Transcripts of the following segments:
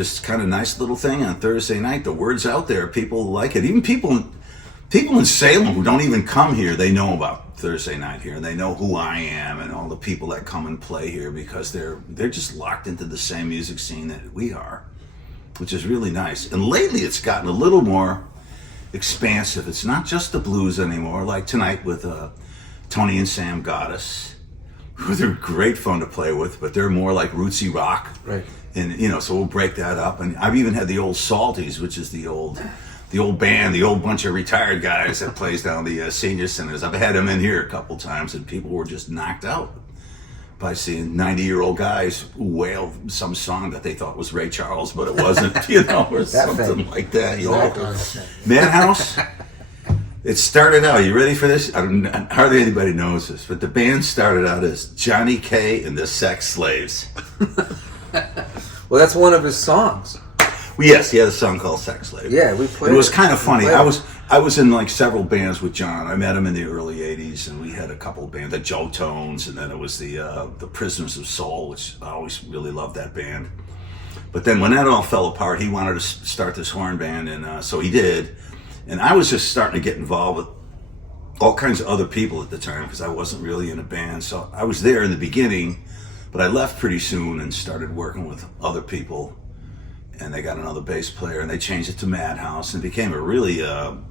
this kind of nice little thing on Thursday night. The word's out there. People like it. Even people in Salem who don't even come here, they know about Thursday night here, and they know who I am and all the people that come and play here because they're just locked into the same music scene that we are, which is really nice. And lately, it's gotten a little more expansive. It's not just the blues anymore. Like tonight with Tony and Sam Goddess, who they're great fun to play with, but they're more like rootsy rock. Right. And so we'll break that up. And I've even had the old Salties, which is the old band, the old bunch of retired guys that plays down the senior centers. I've had them in here a couple times, and people were just knocked out by seeing 90-year-old guys wail some song that they thought was Ray Charles, but it wasn't, or something like that. Madhouse. It started out, you ready for this? Hardly anybody knows this, but the band started out as Johnny K and the Sex Slaves. Well, that's one of his songs. Well, yes, he had a song called Sex Slave. Yeah, we played it. It was kind of funny. I was in like several bands with John. I met him in the early 80s, and we had a couple of bands, the Joe Tones, and then it was the Prisoners of Soul, which I always really loved that band. But then when that all fell apart, he wanted to start this horn band, and so he did. And I was just starting to get involved with all kinds of other people at the time because I wasn't really in a band. So I was there in the beginning, but I left pretty soon and started working with other people. And they got another bass player, and they changed it to Madhouse, and became a really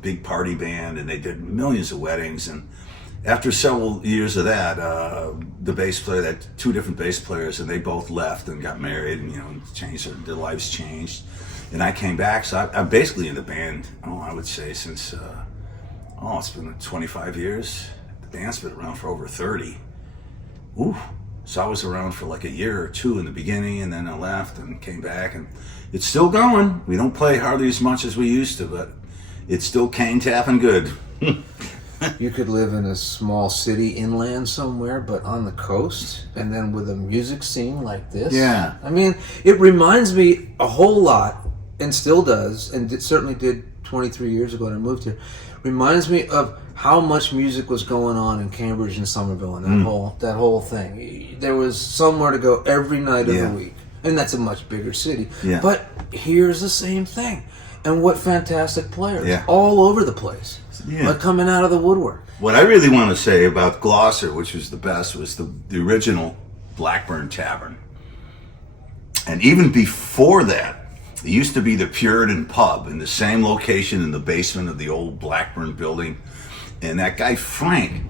big party band, and they did millions of weddings. And after several years of that, the bass player, that two different bass players, and they both left and got married, and changed their lives changed. And I came back, so I'm basically in the band, I would say since, it's been 25 years. The band's been around for over 30. Ooh. So I was around for like a year or two in the beginning, and then I left and came back, and it's still going. We don't play hardly as much as we used to, but it's still cane tapping good. You could live in a small city inland somewhere, but on the coast, and then with a music scene like this. Yeah. I mean, it reminds me a whole lot, and still does, and it certainly did 23 years ago when I moved here. Reminds me of how much music was going on in Cambridge and Somerville, and that whole thing. There was somewhere to go every night of the week, and that's a much bigger city. Yeah. But here's the same thing, and what fantastic players all over the place, like coming out of the woodwork. What I really want to say about Gloucester, which was the best, was the original Blackburn Tavern, and even before that. It used to be the Puritan Pub in the same location in the basement of the old Blackburn building. And that guy, Frank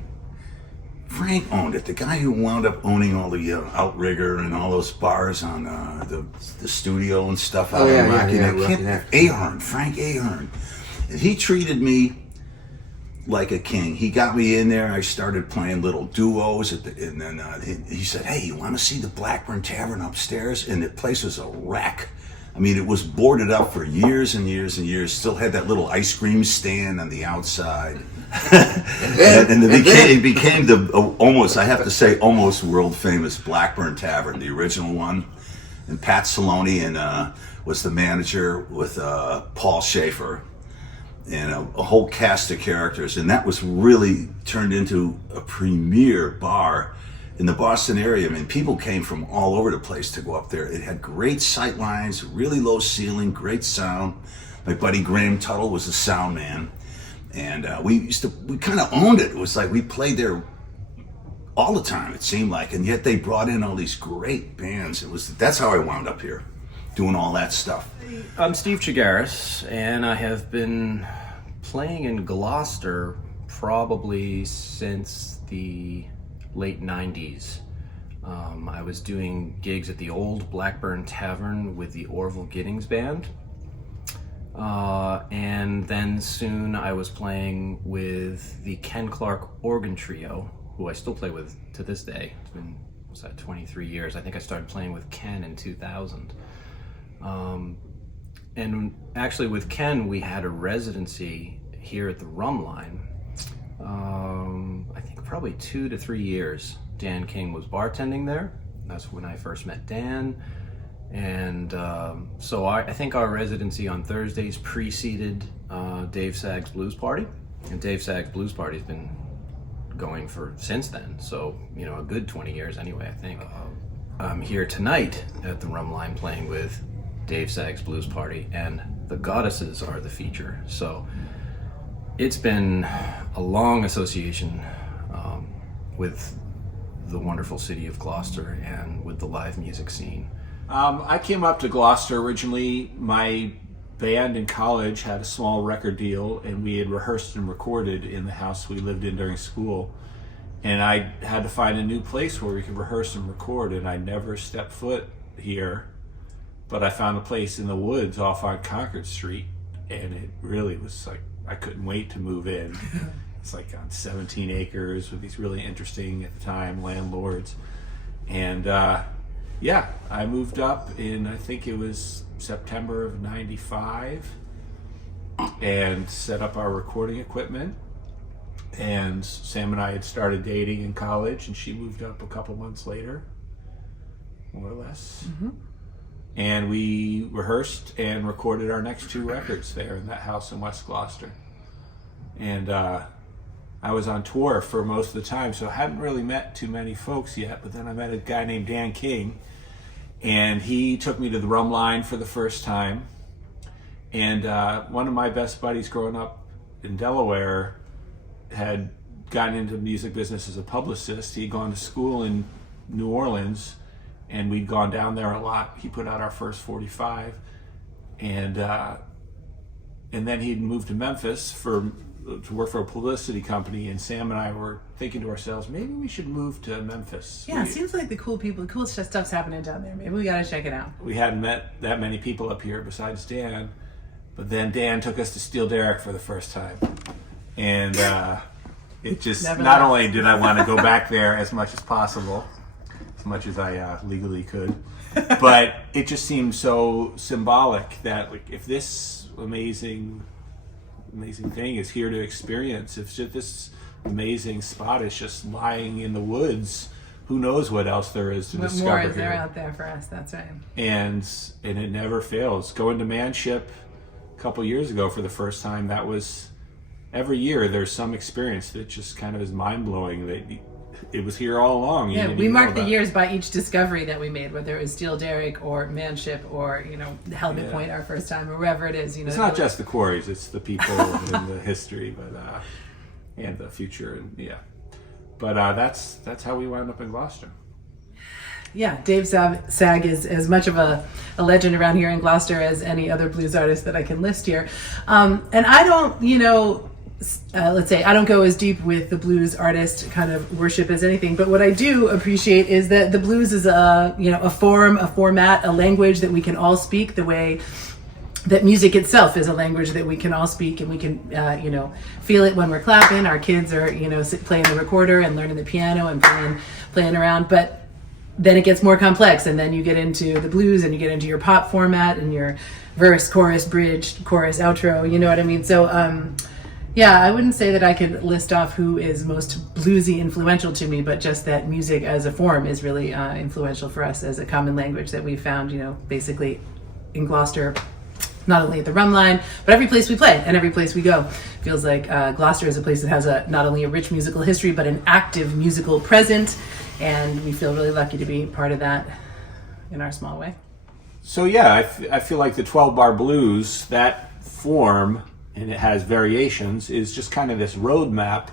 owned it. The guy who wound up owning all the Outrigger and all those bars on the studio and stuff out in Rocky. Frank Ahern. And he treated me like a king. He got me in there. I started playing little duos. And then he said, hey, you want to see the Blackburn Tavern upstairs? And the place was a wreck. I mean, it was boarded up for years and years and years. Still had that little ice cream stand on the outside. and it became the almost, I have to say, almost world famous Blackburn Tavern, the original one. And Pat Saloni was the manager with Paul Schaefer and a whole cast of characters. And that was really turned into a premier bar in the Boston area. I mean, people came from all over the place to go up there. It had great sight lines, really low ceiling, great sound. My buddy Graham Tuttle was the sound man. And we kind of owned it. It was like we played there all the time, it seemed like. And yet they brought in all these great bands. That's how I wound up here, doing all that stuff. I'm Steve Chigaris, and I have been playing in Gloucester probably since the late 90s. I was doing gigs at the old Blackburn Tavern with the Orville Giddings Band. And then soon I was playing with the Ken Clark Organ Trio, who I still play with to this day. It's been, 23 years. I think I started playing with Ken in 2000. And actually with Ken, we had a residency here at the Rum Line. I think probably 2 to 3 years. Dan King was bartending there. That's when I first met Dan. And so I think our residency on Thursdays preceded Dave Sagg's Blues Party. And Dave Sagg's Blues Party's been going for since then. So, a good 20 years anyway, I think. I'm here tonight at the Rum Line playing with Dave Sagg's Blues Party, and the Goddesses are the feature. So it's been a long association with the wonderful city of Gloucester and with the live music scene. I came up to Gloucester originally. My band in college had a small record deal, and we had rehearsed and recorded in the house we lived in during school. And I had to find a new place where we could rehearse and record, and I never stepped foot here. But I found a place in the woods off on Concord Street, and it really was like, I couldn't wait to move in. It's like on 17 acres with these really interesting, at the time, landlords. And yeah, I moved up in, I think it was September of '95, and set up our recording equipment. And Sam and I had started dating in college, and she moved up a couple months later, more or less. Mm-hmm. And we rehearsed and recorded our next 2 records there in that house in West Gloucester. And I was on tour for most of the time, so I hadn't really met too many folks yet. But then I met a guy named Dan King, and he took me to the Rum Line for the first time. And one of my best buddies growing up in Delaware had gotten into the music business as a publicist. He'd gone to school in New Orleans, and we'd gone down there a lot. He put out our first 45, and then he'd moved to Memphis to work for a publicity company. And Sam and I were thinking to ourselves, maybe we should move to Memphis. Yeah, it seems like the cool stuff's happening down there. Maybe we got to check it out. We hadn't met that many people up here besides Dan, but then Dan took us to Steel Derrick for the first time. And it just, not only did I want to go back there as much as possible, as much as I legally could, but it just seemed so symbolic that, like, if this amazing thing is here to experience, if this amazing spot is just lying in the woods, who knows what else there is to discover here. What more is there out there for us? That's right. And it never fails. Going to Manship a couple years ago for the first time, that was... Every year there's some experience that just kind of is mind-blowing, that it was here all along. Yeah, we marked the years by each discovery that we made, whether it was Steel Derrick or Manship or, Helmet Point our first time, or wherever it is. It's not just the quarries, it's the people and the history, but and the future, and But that's how we wound up in Gloucester. Yeah, Dave Sagg is as much of a legend around here in Gloucester as any other blues artist that I can list here. And I don't, let's say I don't go as deep with the blues artist kind of worship as anything, but what I do appreciate is that the blues is a form, a format, a language that we can all speak, the way that music itself is a language that we can all speak, and we can feel it when we're clapping. Our kids are playing the recorder and learning the piano and playing around, but then it gets more complex, and then you get into the blues and you get into your pop format and your verse, chorus, bridge, chorus, outro, you know what I mean? So yeah, I wouldn't say that I could list off who is most bluesy influential to me, but just that music as a form is really influential for us as a common language that we found, basically in Gloucester, not only at the Rum Line, but every place we play and every place we go. Feels like Gloucester is a place that has not only a rich musical history, but an active musical present, and we feel really lucky to be part of that in our small way. So yeah, I feel like the 12-bar blues, that form, and it has variations, is just kind of this roadmap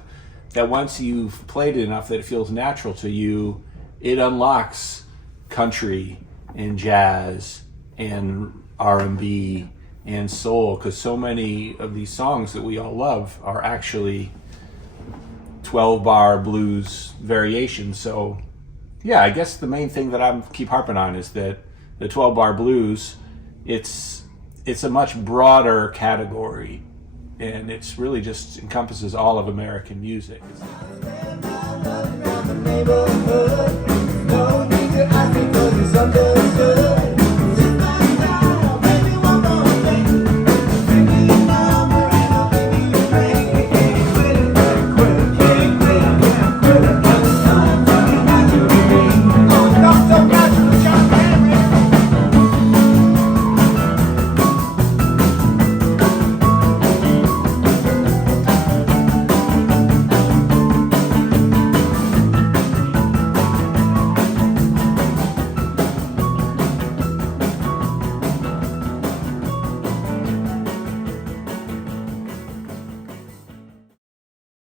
that once you've played it enough that it feels natural to you, it unlocks country and jazz and R&B and soul, because so many of these songs that we all love are actually 12-bar blues variations. So yeah, I guess the main thing that I keep harping on is that the 12-bar blues, it's a much broader category, and it's really just encompasses all of American music.